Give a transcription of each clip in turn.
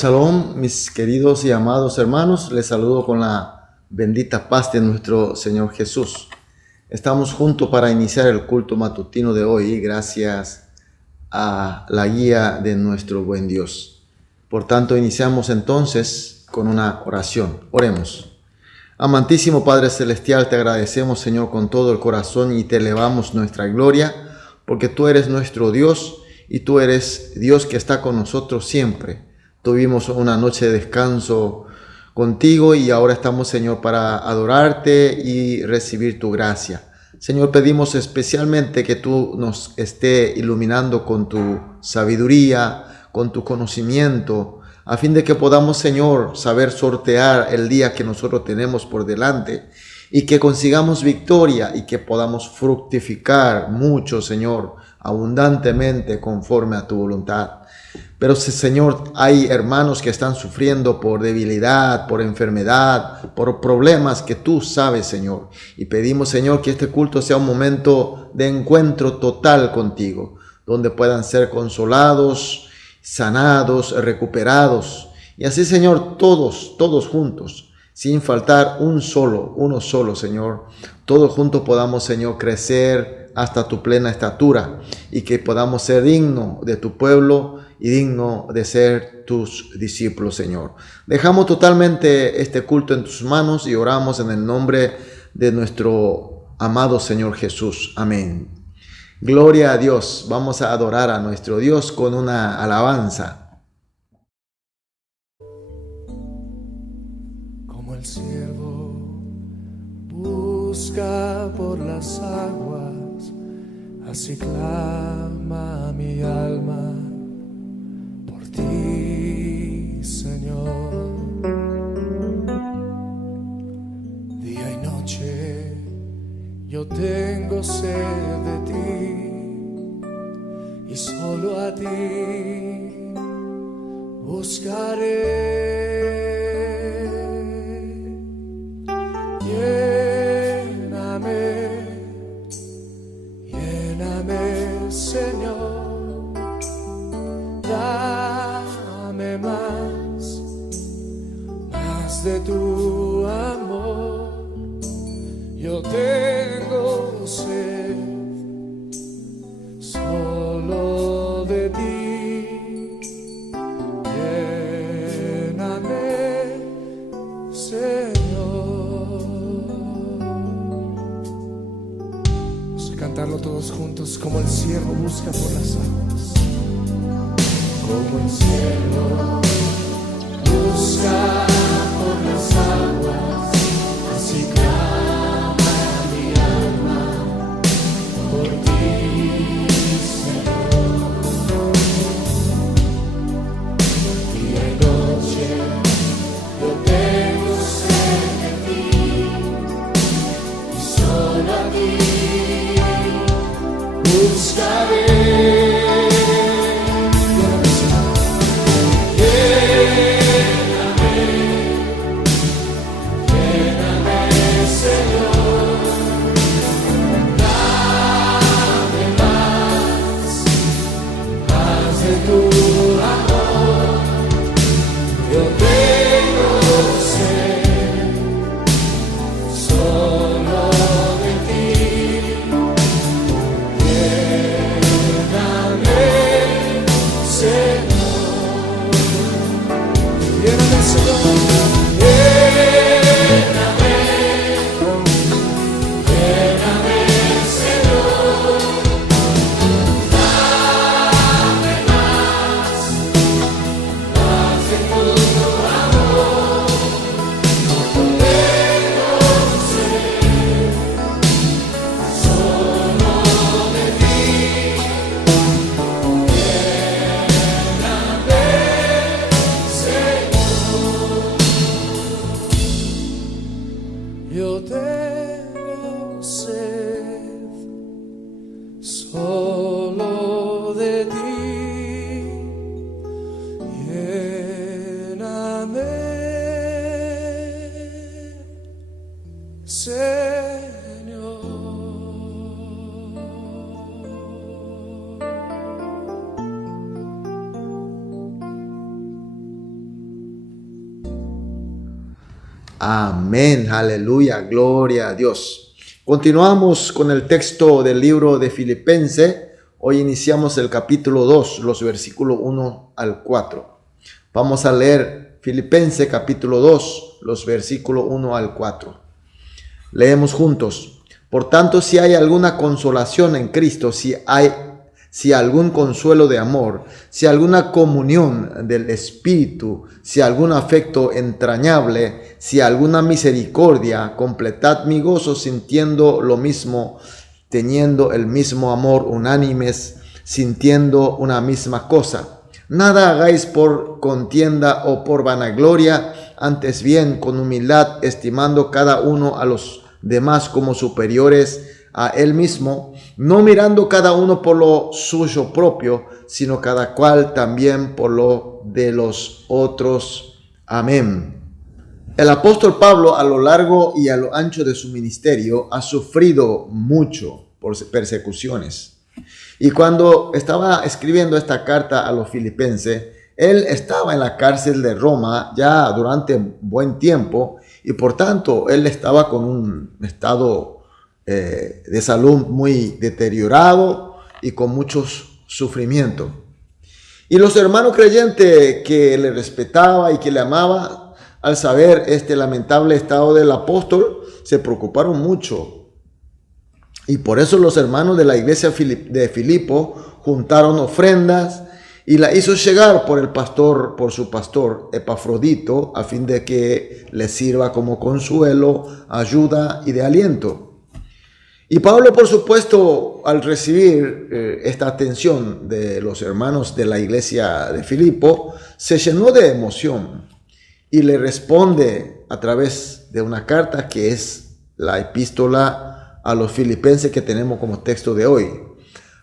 Shalom, mis queridos y amados hermanos, les saludo con la bendita paz de nuestro Señor Jesús. Estamos juntos para iniciar el culto matutino de hoy, gracias a la guía de nuestro buen Dios. Por tanto, iniciamos entonces con una oración. Oremos. Amantísimo Padre Celestial, te agradecemos, Señor, con todo el corazón y te elevamos nuestra gloria, porque tú eres nuestro Dios y tú eres Dios que está con nosotros siempre. Tuvimos una noche de descanso contigo y ahora estamos, Señor, para adorarte y recibir tu gracia. Señor, pedimos especialmente que tú nos estés iluminando con tu sabiduría, con tu conocimiento, a fin de que podamos, Señor, saber sortear el día que nosotros tenemos por delante y que consigamos victoria y que podamos fructificar mucho, Señor, abundantemente conforme a tu voluntad. Pero Señor, hay hermanos que están sufriendo por debilidad, por enfermedad, por problemas que tú sabes, Señor. Y pedimos, Señor, que este culto sea un momento de encuentro total contigo, donde puedan ser consolados, sanados, recuperados. Y así, Señor, todos juntos, sin faltar uno solo, Señor. Todos juntos podamos, Señor, crecer hasta tu plena estatura y que podamos ser dignos de tu pueblo y digno de ser tus discípulos, Señor. Dejamos totalmente este culto en tus manos y oramos en el nombre de nuestro amado Señor Jesús. Amén. Gloria a Dios. Vamos a adorar a nuestro Dios con una alabanza. Como el siervo busca por las aguas, así clama mi alma por ti, Señor. Día y noche yo tengo sed de ti, y solo a ti buscaré. Lléname, Señor, dame más de tu amor. Yo tengo sed solo de ti. Lléname, Señor. Vamos a cantarlo todos juntos, como el siervo busca por las aguas. Como el siervo busca por las aguas, así clama mi alma por ti, Señor. Día y noche yo tengo sed de ti, y solo a ti buscaré. Yo tengo sed solo de ti. Lléname, Señor. Amén, aleluya, gloria a Dios. Continuamos con el texto del libro de Filipenses. Hoy iniciamos el capítulo 2, los versículos 1 al 4. Vamos a leer Filipenses capítulo 2, los versículos 1 al 4. Leemos juntos. Por tanto, si hay alguna consolación en Cristo, si algún consuelo de amor, si alguna comunión del Espíritu, si algún afecto entrañable, si alguna misericordia, completad mi gozo sintiendo lo mismo, teniendo el mismo amor, unánimes, sintiendo una misma cosa. Nada hagáis por contienda o por vanagloria, antes bien con humildad, estimando cada uno a los demás como superiores a él mismo, no mirando cada uno por lo suyo propio, sino cada cual también por lo de los otros. Amén. El apóstol Pablo, a lo largo y a lo ancho de su ministerio, ha sufrido mucho por persecuciones. Y cuando estaba escribiendo esta carta a los filipenses, él estaba en la cárcel de Roma ya durante buen tiempo, y por tanto él estaba con un estado de salud muy deteriorado y con muchos sufrimientos. Y los hermanos creyentes que le respetaba y que le amaba, al saber este lamentable estado del apóstol, se preocuparon mucho. Y por eso los hermanos de la iglesia de Filipo juntaron ofrendas y la hizo llegar por su pastor Epafrodito, a fin de que le sirva como consuelo, ayuda y de aliento. Y Pablo, por supuesto, al recibir esta atención de los hermanos de la iglesia de Filipo, se llenó de emoción y le responde a través de una carta que es la epístola a los filipenses que tenemos como texto de hoy.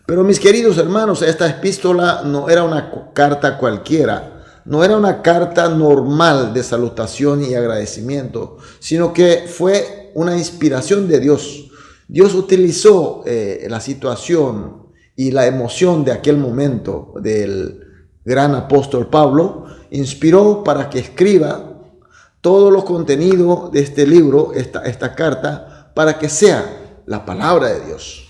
Pero mis queridos hermanos, esta epístola no era una carta cualquiera, no era una carta normal de salutación y agradecimiento, sino que fue una inspiración de Dios. Dios utilizó la situación y la emoción de aquel momento del gran apóstol Pablo, inspiró para que escriba todo los contenidos de este libro, esta carta, para que sea la palabra de Dios.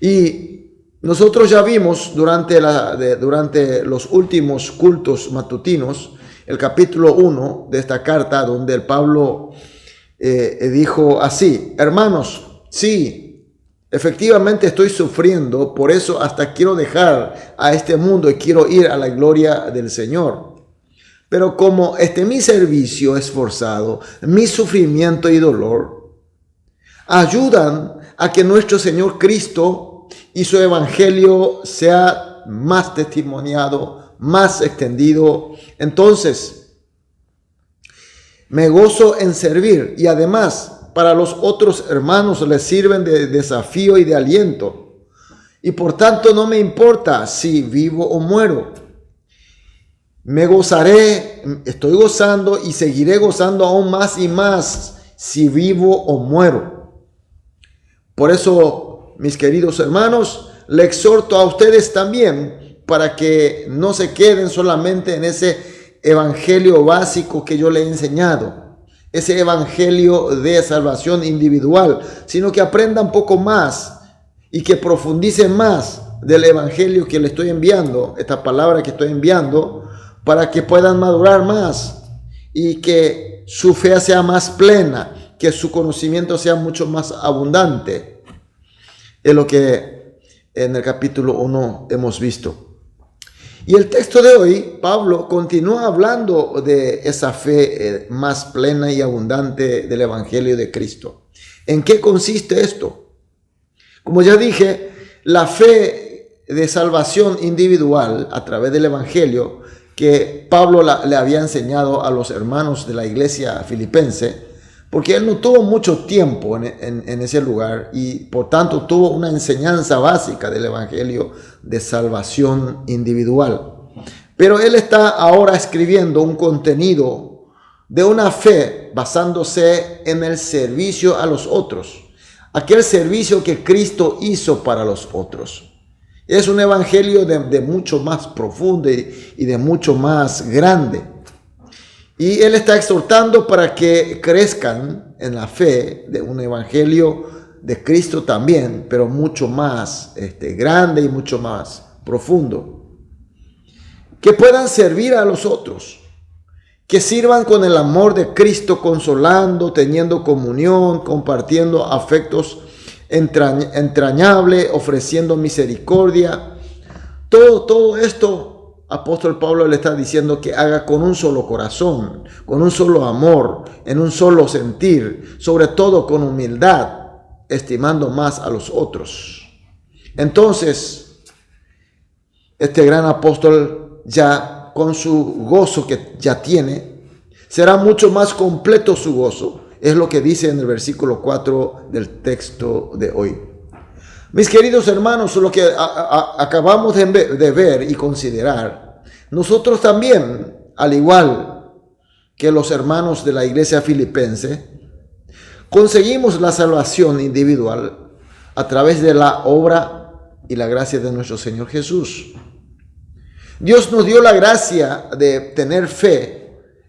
Y nosotros ya vimos durante los últimos cultos matutinos, el capítulo 1 de esta carta, donde el Pablo dijo así: hermanos, sí, efectivamente estoy sufriendo, por eso hasta quiero dejar a este mundo y quiero ir a la gloria del Señor. Pero como mi servicio esforzado, mi sufrimiento y dolor, ayudan a que nuestro Señor Cristo y su evangelio sea más testimoniado, más extendido. Entonces, me gozo en servir, y además para los otros hermanos les sirven de desafío y de aliento. Y por tanto no me importa si vivo o muero. Me gozaré, estoy gozando y seguiré gozando aún más y más si vivo o muero. Por eso, mis queridos hermanos, le exhorto a ustedes también para que no se queden solamente en ese evangelio básico que yo le he enseñado, ese evangelio de salvación individual, sino que aprendan un poco más y que profundicen más del evangelio que le estoy enviando, esta palabra que estoy enviando, para que puedan madurar más y que su fe sea más plena, que su conocimiento sea mucho más abundante. Es lo que en el capítulo 1 hemos visto. Y el texto de hoy, Pablo continúa hablando de esa fe más plena y abundante del evangelio de Cristo. ¿En qué consiste esto? Como ya dije, la fe de salvación individual a través del evangelio que Pablo le había enseñado a los hermanos de la iglesia filipense, porque él no tuvo mucho tiempo en ese lugar y por tanto tuvo una enseñanza básica del evangelio de salvación individual. Pero él está ahora escribiendo un contenido de una fe basándose en el servicio a los otros, aquel servicio que Cristo hizo para los otros. Es un evangelio de mucho más profundo y de mucho más grande. Y él está exhortando para que crezcan en la fe de un evangelio de Cristo también, pero mucho más grande y mucho más profundo. Que puedan servir a los otros, que sirvan con el amor de Cristo, consolando, teniendo comunión, compartiendo afectos entrañables, ofreciendo misericordia. Todo esto, apóstol Pablo le está diciendo que haga con un solo corazón, con un solo amor, en un solo sentir, sobre todo con humildad, estimando más a los otros. Entonces, este gran apóstol, ya con su gozo que ya tiene, será mucho más completo su gozo. Es lo que dice en el versículo 4 del texto de hoy. Mis queridos hermanos, lo que acabamos de ver y considerar, nosotros también, al igual que los hermanos de la iglesia filipense, conseguimos la salvación individual a través de la obra y la gracia de nuestro Señor Jesús. Dios nos dio la gracia de tener fe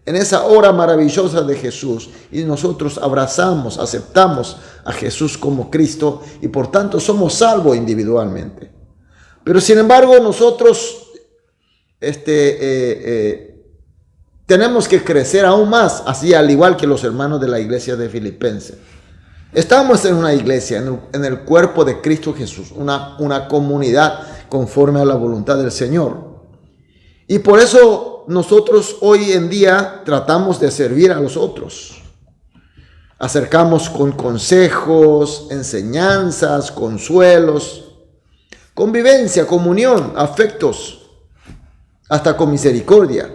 en esa obra maravillosa de Jesús y nosotros abrazamos, aceptamos a Jesús como Cristo y por tanto somos salvos individualmente. Pero sin embargo nosotros tenemos que crecer aún más, así al igual que los hermanos de la iglesia de Filipenses. Estamos en una iglesia, en el cuerpo de Cristo Jesús, una comunidad conforme a la voluntad del Señor. Y por eso nosotros hoy en día tratamos de servir a los otros. Acercamos con consejos, enseñanzas, consuelos, convivencia, comunión, afectos, hasta con misericordia.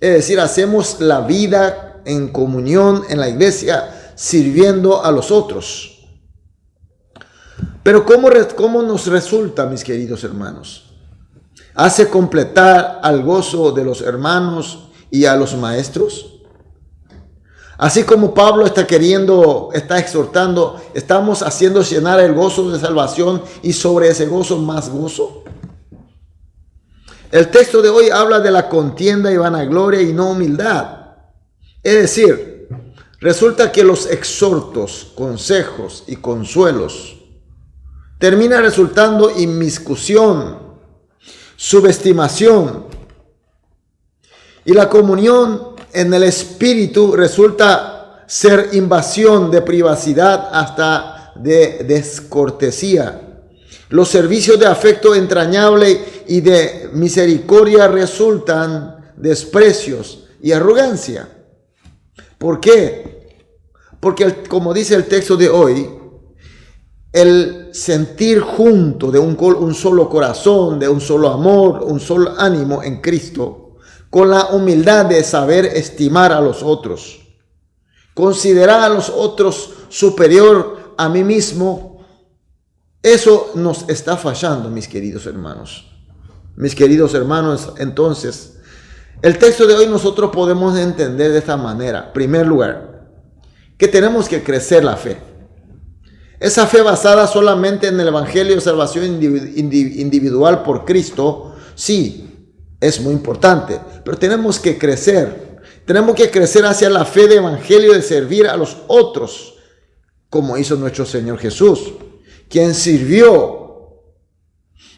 Es decir, hacemos la vida en comunión en la iglesia, sirviendo a los otros. Pero ¿cómo nos resulta, mis queridos hermanos? ¿Hace completar al gozo de los hermanos y a los maestros? Así como Pablo está exhortando, ¿estamos haciendo llenar el gozo de salvación y sobre ese gozo más gozo? El texto de hoy habla de la contienda y vanagloria y no humildad. Es decir, resulta que los exhortos, consejos y consuelos terminan resultando inmiscusión, subestimación, y la comunión en el espíritu resulta ser invasión de privacidad hasta de descortesía. Los servicios de afecto entrañable y de misericordia resultan desprecios y arrogancia. ¿Por qué? Porque como dice el texto de hoy, el sentir junto de un solo corazón, de un solo amor, un solo ánimo en Cristo, con la humildad de saber estimar a los otros, considerar a los otros superior a mí mismo, eso nos está fallando, mis queridos hermanos. Mis queridos hermanos, entonces, el texto de hoy nosotros podemos entender de esta manera. En primer lugar, que tenemos que crecer la fe. Esa fe basada solamente en el Evangelio de salvación individual por Cristo, sí, es muy importante, pero tenemos que crecer. Tenemos que crecer hacia la fe de Evangelio de servir a los otros, como hizo nuestro Señor Jesús, quien sirvió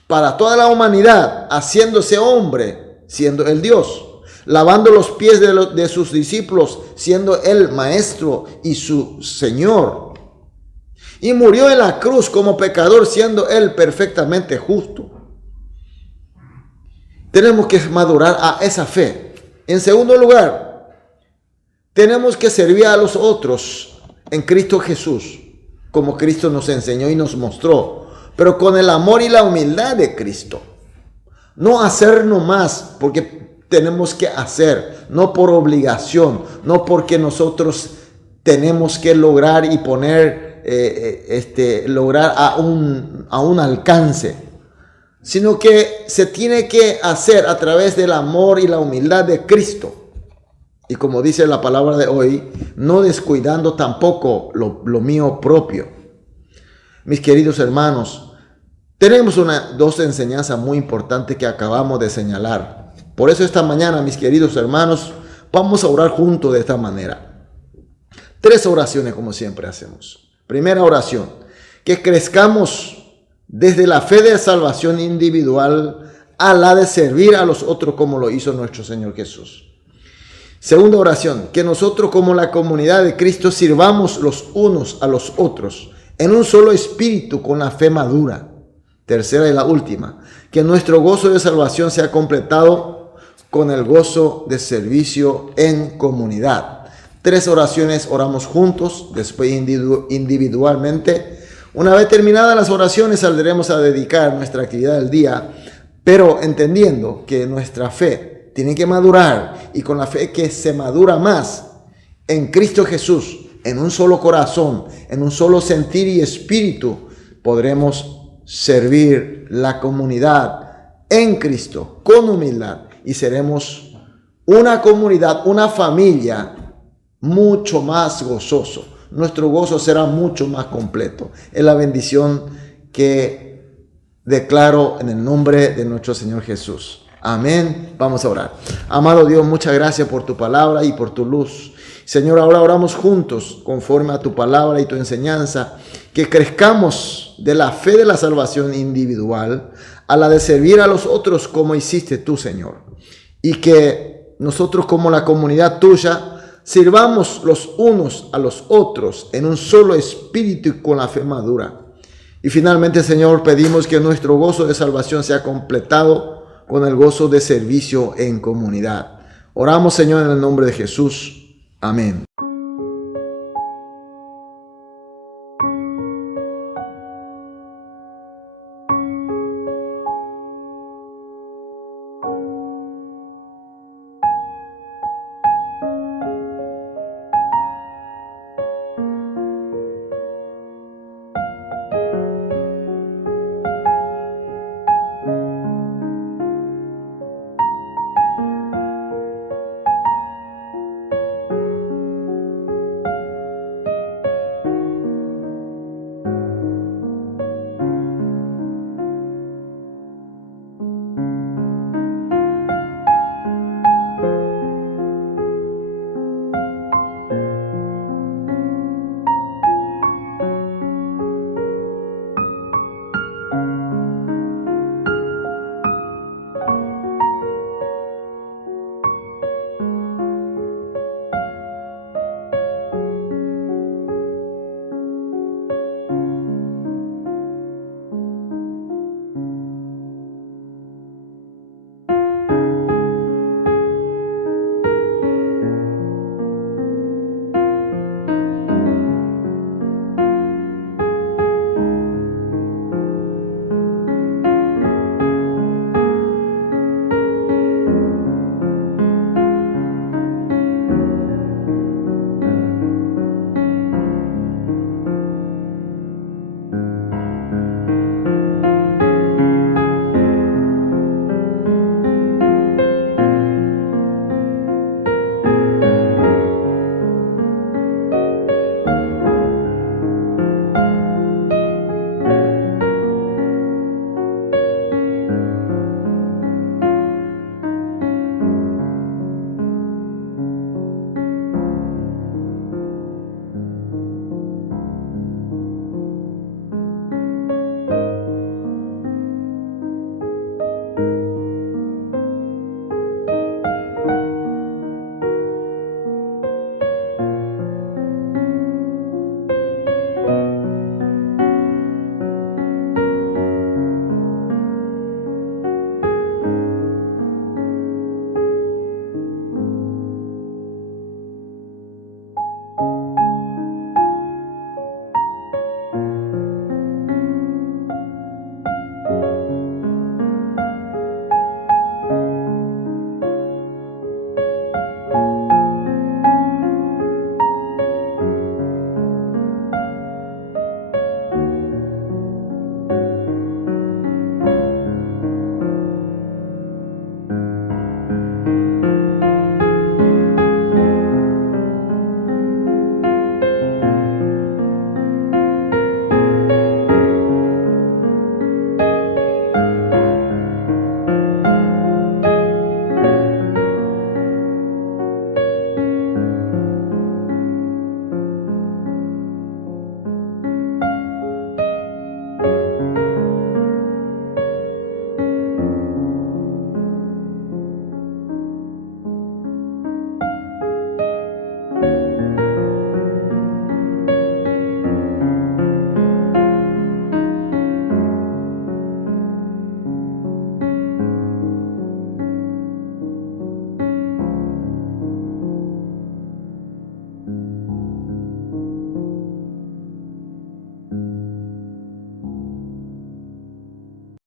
para toda la humanidad, haciéndose hombre, siendo el Dios, lavando los pies de sus discípulos, siendo el Maestro y su Señor. Y murió en la cruz como pecador, siendo él perfectamente justo. Tenemos que madurar a esa fe. En segundo lugar, tenemos que servir a los otros en Cristo Jesús, como Cristo nos enseñó y nos mostró, pero con el amor y la humildad de Cristo. No hacer nomás porque tenemos que hacer, no por obligación, no porque nosotros tenemos que lograr y lograr a un alcance, sino que se tiene que hacer a través del amor y la humildad de Cristo. Y como dice la palabra de hoy, no descuidando tampoco lo mío propio. Mis queridos hermanos, tenemos dos enseñanzas muy importantes que acabamos de señalar. Por eso esta mañana, mis queridos hermanos, vamos a orar juntos de esta manera. 3 oraciones como siempre hacemos. Primera oración, que crezcamos desde la fe de salvación individual a la de servir a los otros como lo hizo nuestro Señor Jesús. Segunda oración, que nosotros como la comunidad de Cristo sirvamos los unos a los otros en un solo espíritu con la fe madura. Tercera y la última, que nuestro gozo de salvación sea completado con el gozo de servicio en comunidad. 3 oraciones oramos juntos, después individualmente. Una vez terminadas las oraciones saldremos a dedicar nuestra actividad del día, pero entendiendo que nuestra fe tiene que madurar, y con la fe que se madura más en Cristo Jesús, en un solo corazón, en un solo sentir y espíritu, podremos servir la comunidad en Cristo con humildad y seremos una comunidad, una familia mucho más gozoso. Nuestro gozo será mucho más completo. Es la bendición que declaro en el nombre de nuestro Señor Jesús. Amén. Vamos a orar. Amado Dios, muchas gracias por tu palabra y por tu luz. Señor, ahora oramos juntos conforme a tu palabra y tu enseñanza, que crezcamos de la fe de la salvación individual a la de servir a los otros como hiciste tú, Señor. Y que nosotros como la comunidad tuya sirvamos los unos a los otros en un solo espíritu y con la fe madura. Y finalmente, Señor, pedimos que nuestro gozo de salvación sea completado con el gozo de servicio en comunidad. Oramos, Señor, en el nombre de Jesús. Amén.